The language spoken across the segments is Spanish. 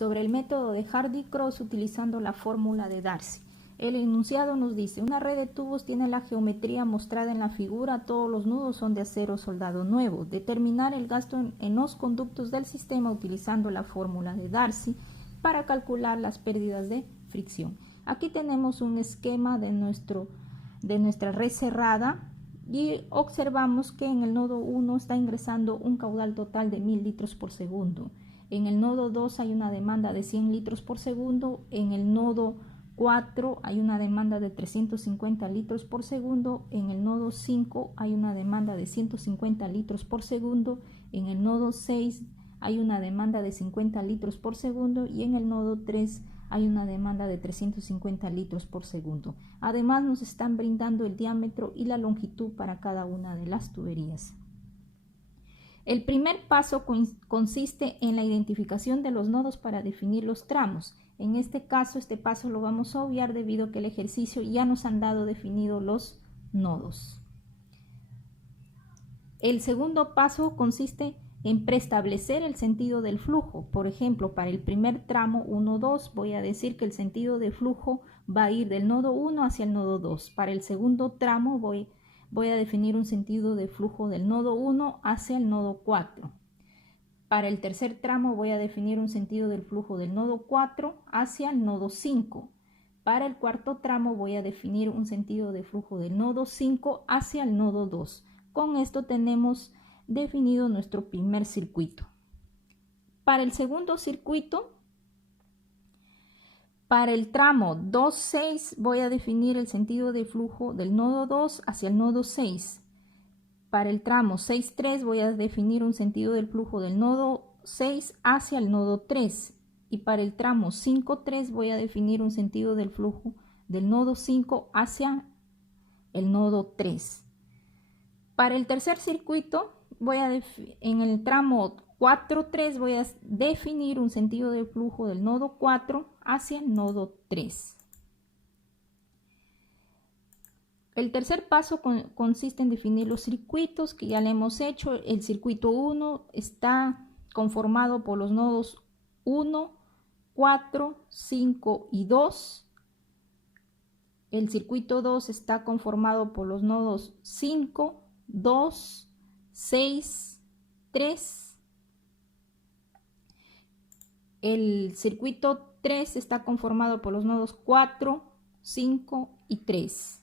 sobre el método de Hardy-Cross utilizando la fórmula de Darcy. El enunciado nos dice: una red de tubos tiene la geometría mostrada en la figura, todos los nudos son de acero soldado nuevo. Determinar el gasto en los conductos del sistema utilizando la fórmula de Darcy para calcular las pérdidas de fricción. Aquí tenemos un esquema de nuestra red cerrada y observamos que en el nodo 1 está ingresando un caudal total de 1000 litros por segundo. En el nodo 2 hay una demanda de 100 litros por segundo. En el nodo 4 hay una demanda de 350 litros por segundo. En el nodo 5 hay una demanda de 150 litros por segundo. En el nodo 6 hay una demanda de 50 litros por segundo y en el nodo 3 hay una demanda de 350 litros por segundo. Además nos están brindando el diámetro y la longitud para cada una de las tuberías. El primer paso consiste en la identificación de los nodos para definir los tramos. En este caso, este paso lo vamos a obviar debido a que el ejercicio ya nos han dado definidos los nodos. El segundo paso consiste en preestablecer el sentido del flujo. Por ejemplo, para el primer tramo 1-2 voy a decir que el sentido de flujo va a ir del nodo 1 hacia el nodo 2. Para el segundo tramo voy a definir un sentido de flujo del nodo 1 hacia el nodo 4. Para el tercer tramo voy a definir un sentido del flujo del nodo 4 hacia el nodo 5. Para el cuarto tramo voy a definir un sentido de flujo del nodo 5 hacia el nodo 2. Con esto tenemos definido nuestro primer circuito. Para el segundo circuito, para el tramo 2-6 voy a definir el sentido de flujo del nodo 2 hacia el nodo 6. Para el tramo 6-3 voy a definir un sentido del flujo del nodo 6 hacia el nodo 3. Y para el tramo 5-3 voy a definir un sentido del flujo del nodo 5 hacia el nodo 3. Para el tercer circuito, en el tramo 4-3 voy a definir un sentido de flujo del nodo 4 hacia el nodo 3. El tercer paso consiste en definir los circuitos que ya le hemos hecho. El circuito 1 está conformado por los nodos 1, 4, 5 y 2. El circuito 2 está conformado por los nodos 5, 2, 6, 3. El circuito 3 está conformado por los nodos 4, 5 y 3.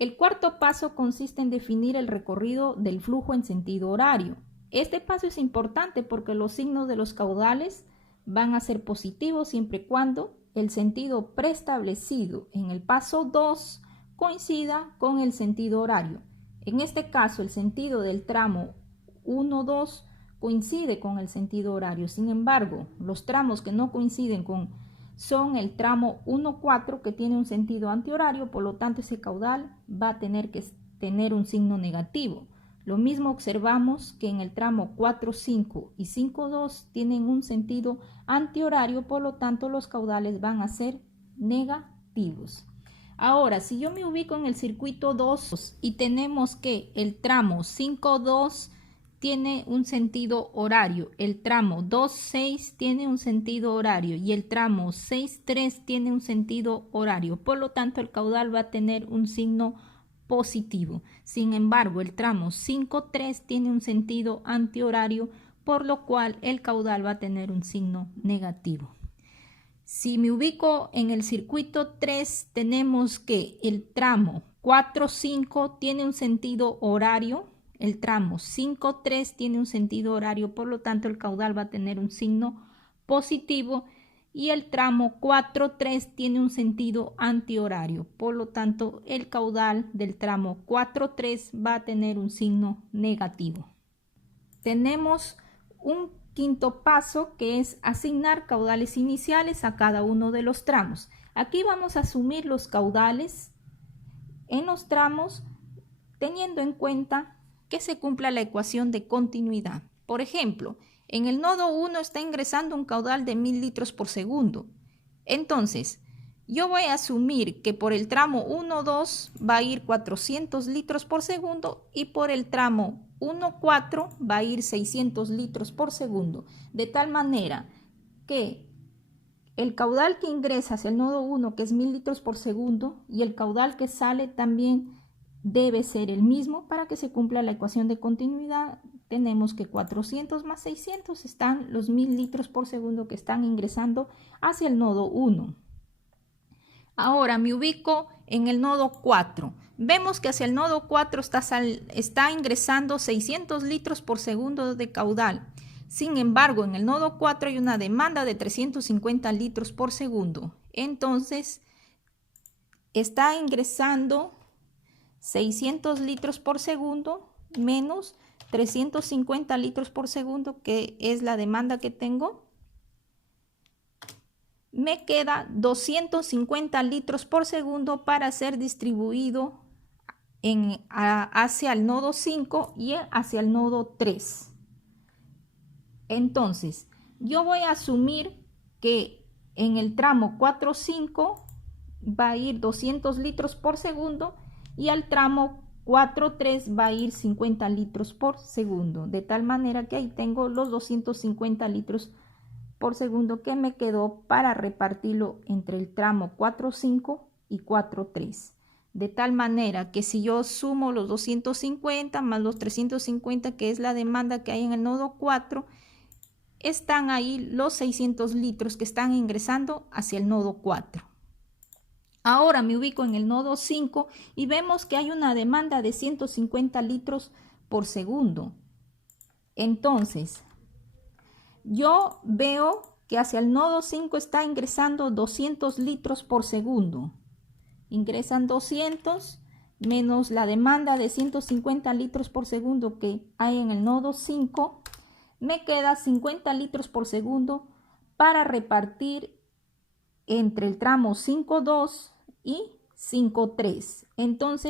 El cuarto paso consiste en definir el recorrido del flujo en sentido horario. Este paso es importante porque los signos de los caudales van a ser positivos siempre y cuando el sentido preestablecido en el paso 2 coincida con el sentido horario. En este caso, el sentido del tramo 1-2 coincide con el sentido horario. Sin embargo, los tramos que no coinciden son el tramo 1-4, que tiene un sentido antihorario, por lo tanto ese caudal va a tener que tener un signo negativo. Lo mismo observamos que en el tramo 4-5 y 5-2 tienen un sentido antihorario, por lo tanto los caudales van a ser negativos. Ahora, si yo me ubico en el circuito 2 y tenemos que el tramo 5-2 tiene un sentido horario, el tramo 2-6 tiene un sentido horario y el tramo 6-3 tiene un sentido horario, por lo tanto el caudal va a tener un signo positivo. Sin embargo, el tramo 5-3 tiene un sentido antihorario, por lo cual el caudal va a tener un signo negativo. Si me ubico en el circuito 3, tenemos que el tramo 4-5 tiene un sentido horario, el tramo 5-3 tiene un sentido horario, por lo tanto el caudal va a tener un signo positivo, y el tramo 4-3 tiene un sentido antihorario, por lo tanto el caudal del tramo 4-3 va a tener un signo negativo. Tenemos un quinto paso, que es asignar caudales iniciales a cada uno de los tramos. Aquí vamos a asumir los caudales en los tramos teniendo en cuenta que se cumpla la ecuación de continuidad. Por ejemplo, en el nodo 1 está ingresando un caudal de 1000 litros por segundo. Entonces, yo voy a asumir que por el tramo 1-2 va a ir 400 litros por segundo y por el tramo 1,4 va a ir 600 litros por segundo, de tal manera que el caudal que ingresa hacia el nodo 1, que es 1000 litros por segundo, y el caudal que sale también debe ser el mismo para que se cumpla la ecuación de continuidad. Tenemos que 400 más 600 están los 1000 litros por segundo que están ingresando hacia el nodo 1. Ahora me ubico en el nodo 4. Vemos que hacia el nodo 4 está ingresando 600 litros por segundo de caudal. Sin embargo, en el nodo 4 hay una demanda de 350 litros por segundo. Entonces, está ingresando 600 litros por segundo menos 350 litros por segundo, que es la demanda que tengo. Me queda 250 litros por segundo para ser distribuido hacia el nodo 5 y hacia el nodo 3. Entonces, yo voy a asumir que en el tramo 4-5 va a ir 200 litros por segundo y al tramo 4-3 va a ir 50 litros por segundo. De tal manera que ahí tengo los 250 litros por segundo que me quedó para repartirlo entre el tramo 4-5 y 4-3. De tal manera que si yo sumo los 250 más los 350, que es la demanda que hay en el nodo 4, están ahí los 600 litros que están ingresando hacia el nodo 4. Ahora me ubico en el nodo 5 y vemos que hay una demanda de 150 litros por segundo. Entonces, yo veo que hacia el nodo 5 está ingresando 200 litros por segundo. Ingresan 200 menos la demanda de 150 litros por segundo que hay en el nodo 5. Me queda 50 litros por segundo para repartir entre el tramo 5-2 y 5-3. Entonces